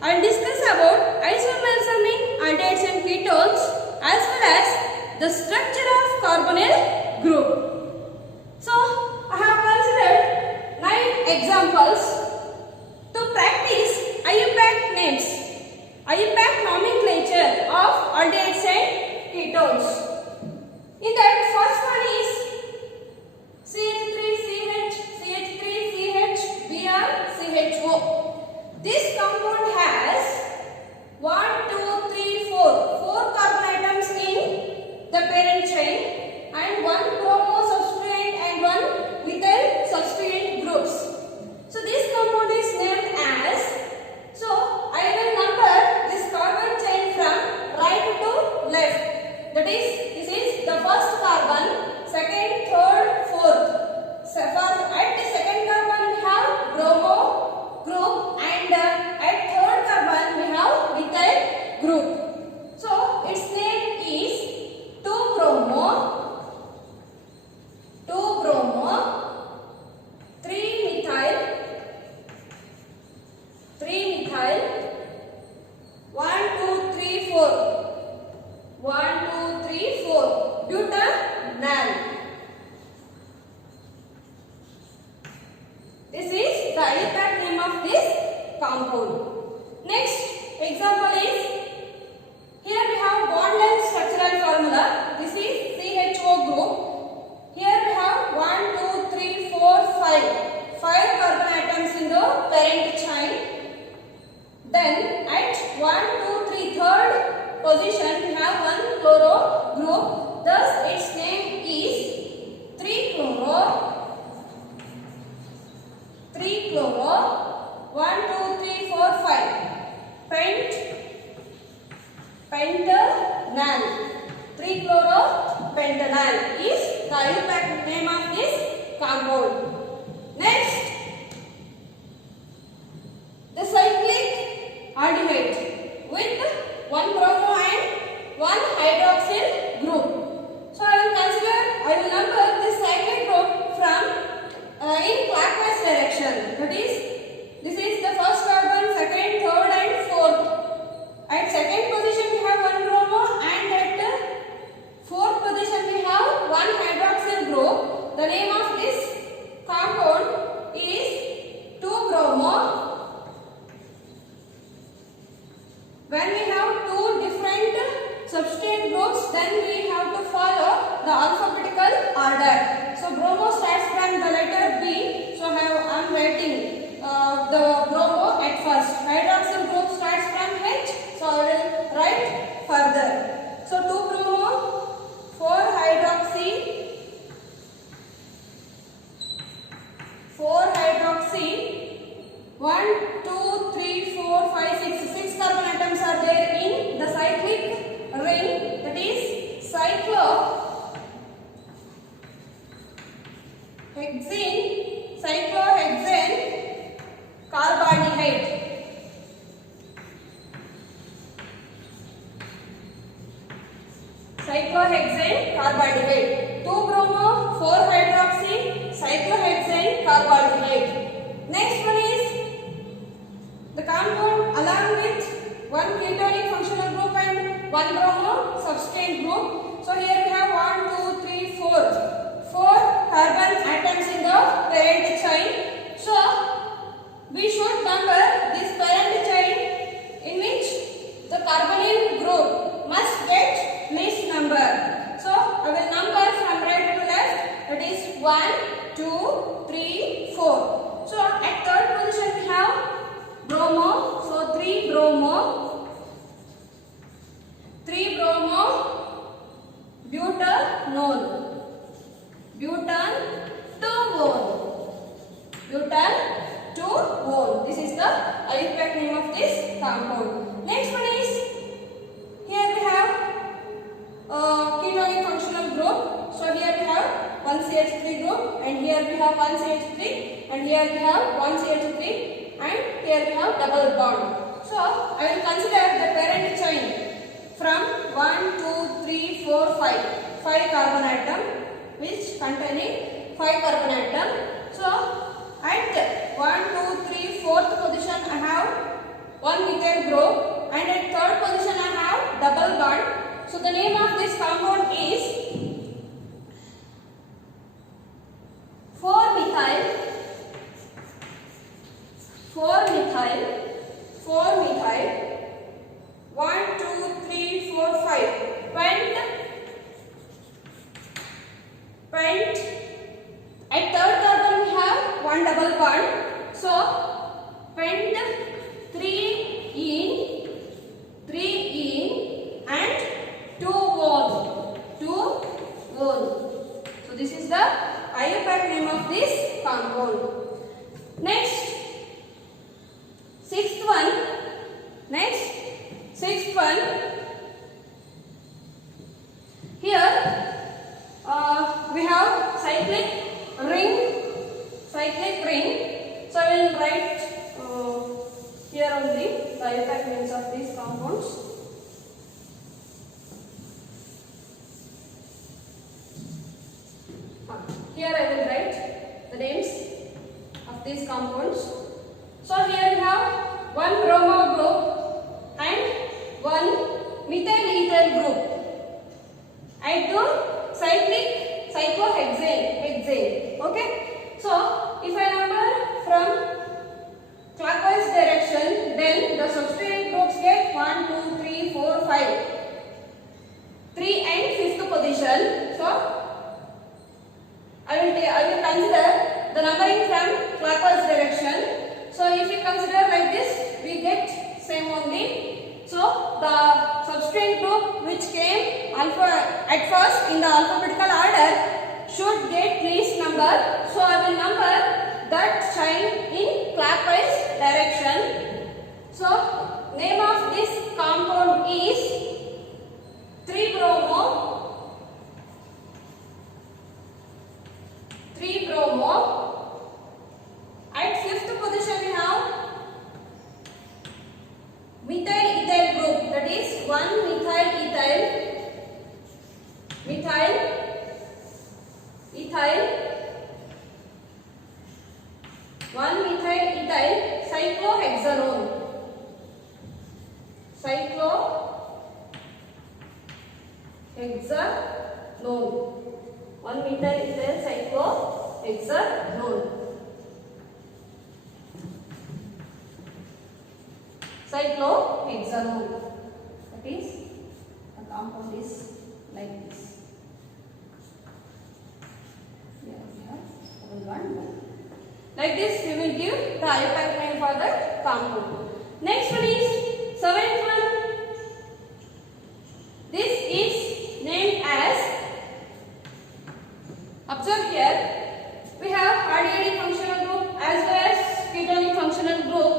I will discuss about isomerism in aldehydes and ketones as well as the structure of carbonyl group. So, I have considered 9 examples to practice IUPAC names, IUPAC nomenclature of aldehydes and ketones. In that, first one is CH3CH, CH3CH, Br, CHO. This compound has 1, 2, 3, 4 carbon atoms in the parent chain and 1 bromo substituent and 1 methyl substituent groups. So this compound is named as, so I will number this carbon chain from right to left. That is, this is the first carbon, second, third, fourth. So at the second carbon we have bromo group and at third carbon we have methyl group. So its name is 2-bromo, 3-methyl, 1, 2, 3, 4, 1, 2, 3, 4, butanal. This is the IUPAC name of this compound. Next example is, here we have bond length structural formula. This is CHO group. Here we have 1, 2, 3, 4, 5 carbon atoms in the parent chain. Then at 1, 2, 3 third position we have 1 chloro group. Thus its name is 3-chloro. 1, 2, 3, 4, 5 pentanal. 3-chloro pentanal is the IUPAC name of this compound. Next, the cyclic aldehyde with 1 bromo and 1 hydroxyl group. So I will number this cyclic group from in clockwise direction. That is, this is the first carbon, second, third and fourth. At second position we have 1 bromo and at fourth position we have 1 hydroxyl group. The name of this compound is 2-bromo. When we have two different substituent groups, then we have to follow the alphabetical order. So bromo starts from the letter B. So I am writing the bromo at first. Hydroxyl group starts from H. So I will write further. So 2-bromo, 4-hydroxy, 1, 2, 3, 4, 5, 6 carbon atoms are there in the cyclic ring. That is cyclohexane carbaldehyde. Cyclohexane carbaldehyde. 2-bromo, 4-hydroxy, cyclohexane carbaldehyde. Next one is the compound along with 1 ketonic functional group and 1 bromo substituent group. So here we have 1, 2, 3, 4 carbon atoms in the parent chain. So we should number this parent chain in which the carbonyl group must get least number. So I will number from right to left. That is 1, 2, 3, 4. So at third position we have bromo. So 3-bromo, butanol, butan-2-bone. This is the IUPAC name of this compound. Next one is, here we have ketonic functional group. So here we have 1 CH3 group and here we have 1 CH3 and here we have 1 CH3 and here we have double bond. So I will consider the parent chain from 1, 2, 3, 4, 5 carbon atom which containing 5 carbon atom. So at 1, 2, 3, 4th position I have 1 methyl group, and at third position I have double bond. So the name of this compound is 4-methyl 1 2 3 4 5 pent. At third carbon we have one double bond. So pent 3 in and 2 one. So this is the IUPAC name of this compound. Next, sixth one. Here we have cyclic ring. So I will write here only the IUPAC names of these compounds. Here I will write the names of these compounds. So here we have one bromo group and one methyl ethyl group. I do cyclohexane. Okay. So if I number from clockwise direction, then the substrate groups get 1, 2, 3, 4, 5. 3 and 5th position. So I will consider the numbering from clockwise direction. So if we consider like this, we get same only. So the substrate group which came at first in the alphabetical order should get least number. So I will number that sign in clockwise direction. So name of this compound is 3-bromo. 3-bromo. At 5th position we have methyl ethyl group, that is 1-methyl ethyl 1-methyl ethyl cyclohexanone. 1-methyl ethyl cyclohexanone. That is, the compound is like this. Here we have one. Like this, we will give the IUPAC name for the compound. Next one is 7th one. This is named as, observe here, we have aldehydic functional group as well as ketonic functional group.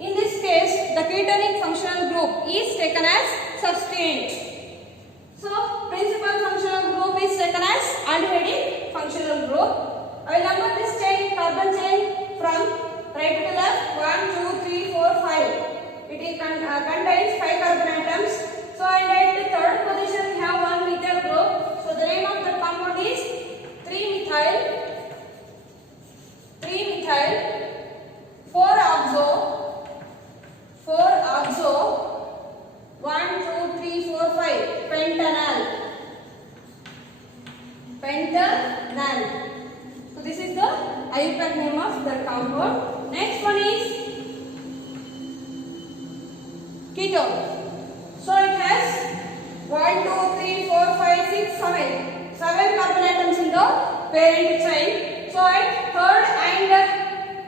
In this case, the ketonic functional group is taken as substituent. So, principal functional group is taken as aldehydic functional group. I will number this chain, carbon chain from right to left. 1, 2, 3, 4, 5. It contains 5 carbon atoms. So, and at the third position we have one methyl group. So, the name of the compound is 3-methyl 4-oxo 1, 2, 3, 4, 5 pentanal. So this is the IUPAC name of the compound. Next one is ketone. So it has 1, 2, 3, 4, 5, 6, 7 carbon atoms in the parent chain. So at third and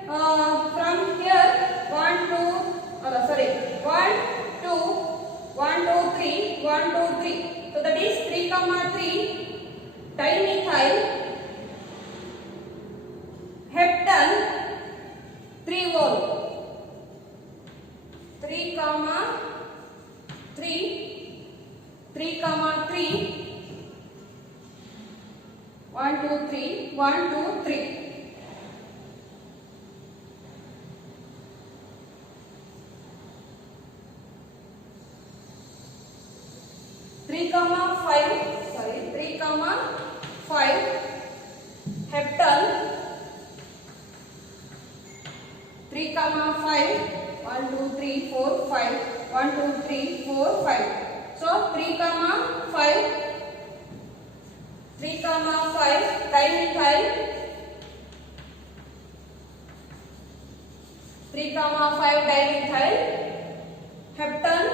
from here 1, 2, 3. So that is 3, 3 dimethyl heptane 3-ol. 3, 1, 2, 3, 1, 2, 3. 3, 5 heptane 3, 5 1, 2, 3, 4, 5. 1, 2, 3, 4, 5. So 3, 5. 3, 5. Dimethyl. 3, 5 dimethyl. Heptane.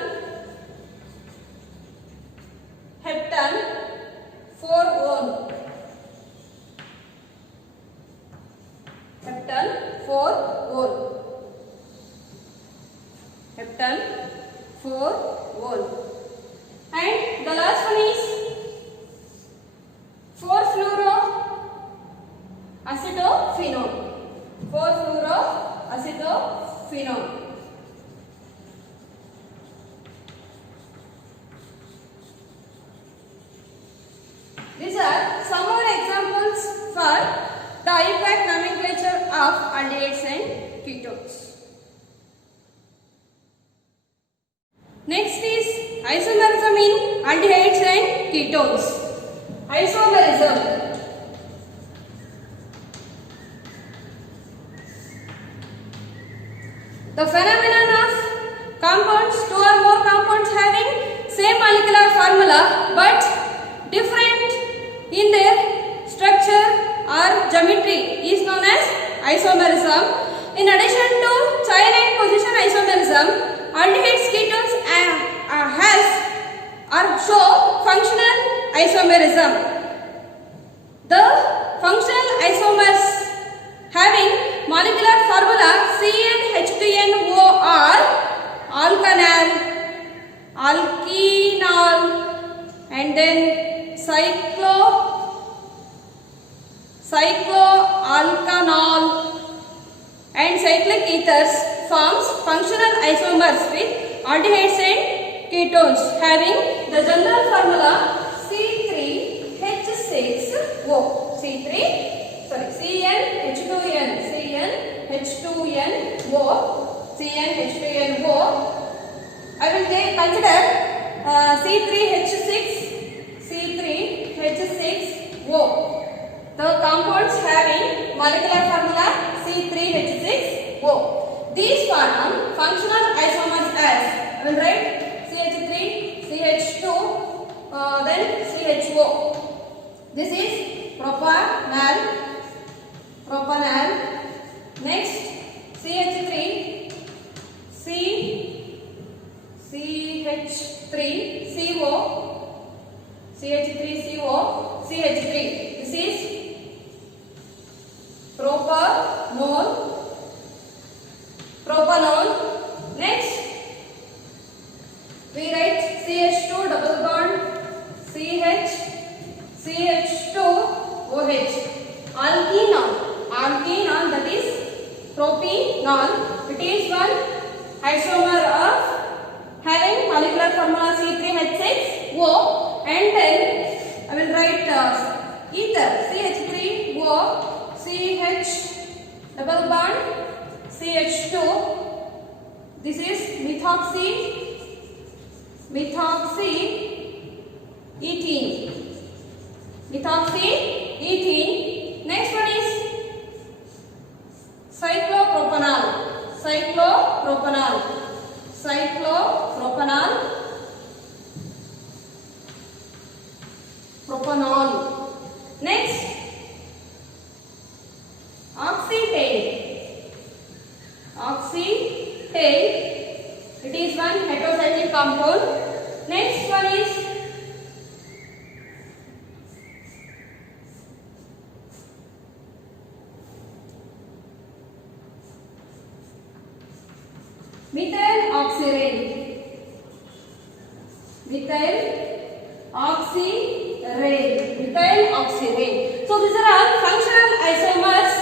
Heptane. 4 one. Heptane 4 one. Heptane 4 one. And the last one is 4 fluoro acetophenone. 4 fluoro acetophenone. These are some more examples for the IUPAC nomenclature of aldehydes and ketones. Next is isomerism in aldehydes and ketones. Isomerism. The phenomenon of compounds, two or more compounds having same molecular formula but different in their structure or geometry is known as isomerism. In addition to chain and position isomerism, aldehydes ketones show functional isomerism. The functional isomers having molecular formula CnH2nO are alkanal, alkenol, and then cycloalkanol and cyclic ethers forms functional isomers with aldehydes and ketones having the general formula CnH2NO. I will consider C3H6O. The compounds having molecular formula C3H6O. These form functional isomers as, I will write CH3, CH2, then CHO. This is propanal. Next CH3, CH3CO, CH3. This is propanol. Next we write CH2 double bond CH2OH. Alkenol, that is propanol. It is one isomer of having molecular formula C3H6O, and then I will write ether CH3O, CH double bond CH2. This is methoxyethene. Next one is cyclopropanol. Next oxetane. It is one heterocyclic compound. Next one is methyl oxyrane. So these are all functional isomers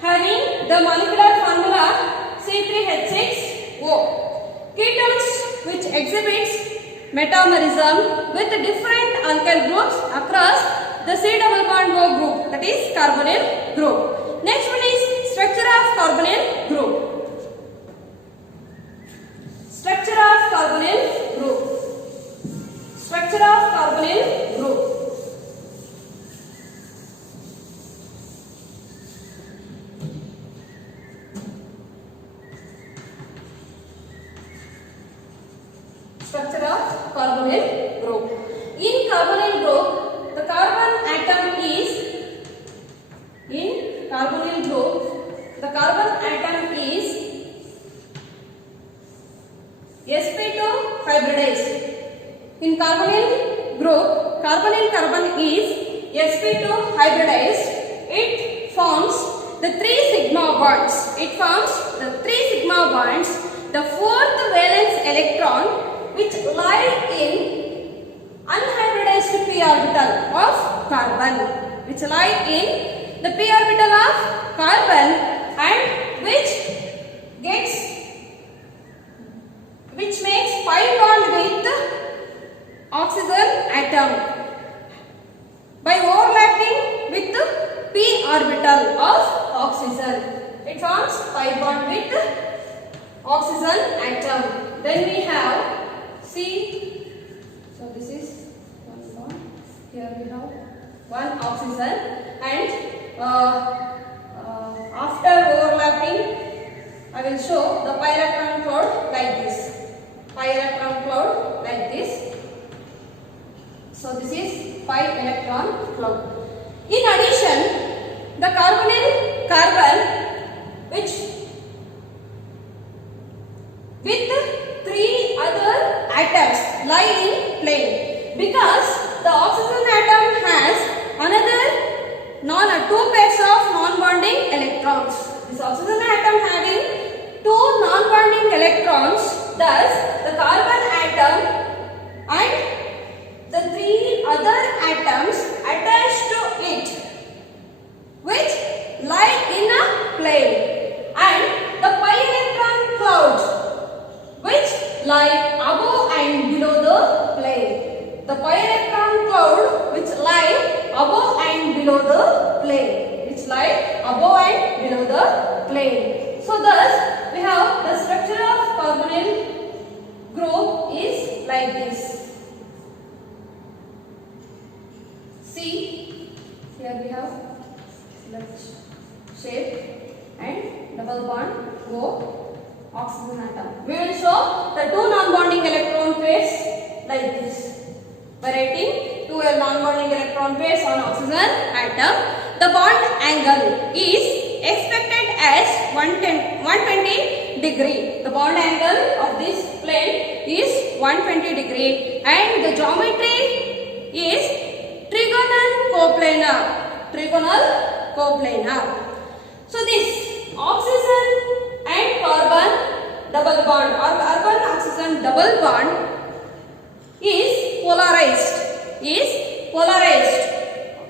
having the molecular formula C3H6O. Ketones which exhibits metamerism with different alkyl groups across the C double bond O group, that is carbonyl group. Next one is structure of carbonyl group. Structure of carbonyl group. carbonyl group. In carbonyl group, the carbon atom is sp2 hybridized. In carbonyl group, carbonyl carbon is sp2 hybridized. It forms the 3 sigma bonds. The fourth valence electron which lie in unhybridized p orbital of carbon, and which makes pi bond with oxygen atom by overlapping with the p orbital of oxygen. It forms pi bond with oxygen atom. Then we have C. So this is one bond. Here we have one oxygen, and after overlapping, I will show the pi electron cloud like this. So this is pi electron cloud. In addition, the carbonyl carbon which with 3 other atoms lie in plane, because the oxygen atom has another 2 pairs of non-bonding electrons. This oxygen atom having 2 non-bonding electrons, thus the carbon atom and the 3 other atoms attached to it which lie in a plane, and the pi electron cloud which lie above and below the plane. The pi electron cloud which lie above and below the plane. So thus we have the structure of carbonyl group is like this. See, here we have such shape and double bond O oxygen atom. We will show the 2 non-bonding electron pairs like this. By writing 2 non-bonding electron pairs on oxygen atom, the bond angle is expected as 120 degree. The bond angle of this plane is 120 degree, and the geometry is trigonal coplanar. So this oxygen and carbon double bond or carbon oxygen double bond is polarized.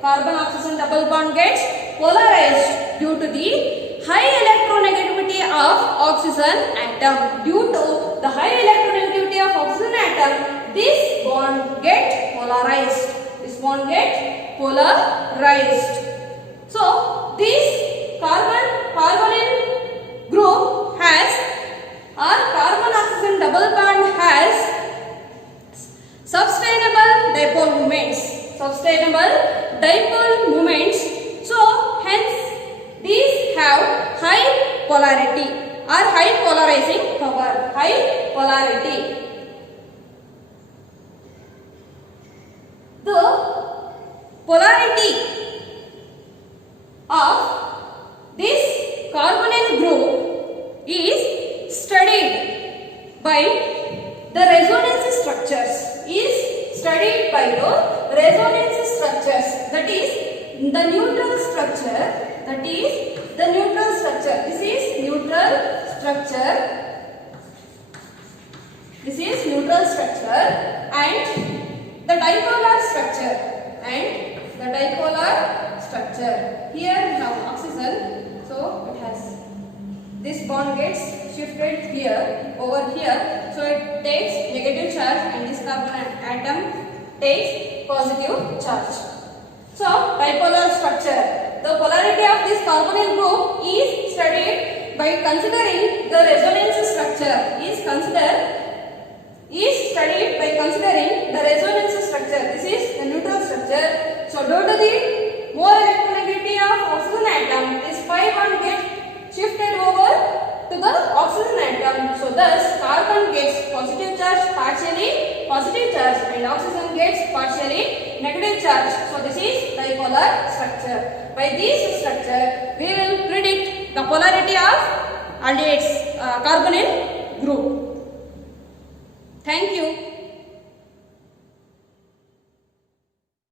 Carbon oxygen double bond gets polarized due to the high electronegativity of oxygen atom. Due to the high electronegativity of oxygen atom, this bond gets polarized. So this carbonyl group has, or carbon oxygen double bond has, sustainable dipole moments. So hence these have high polarity or high polarizing power. The polarity of this carbonyl group is studied by the resonance structures. That is the neutral structure. This is neutral structure. And the dipolar structure. Here we have oxygen, so it has this bond gets shifted here over here, so it takes negative charge, and this carbon atom takes positive charge. So dipolar structure. The polarity of this carbonyl group is studied by considering the resonance structure. This is the neutral structure. So due to the more electronegativity of oxygen atom, this pi bond gets shifted over to the oxygen atom. So thus carbon gets positive charge, partially positive charge, charge and oxygen gets partially negative charge. So this is dipolar structure. By this structure, we will predict the polarity of aldehydes carbonyl group. Thank you.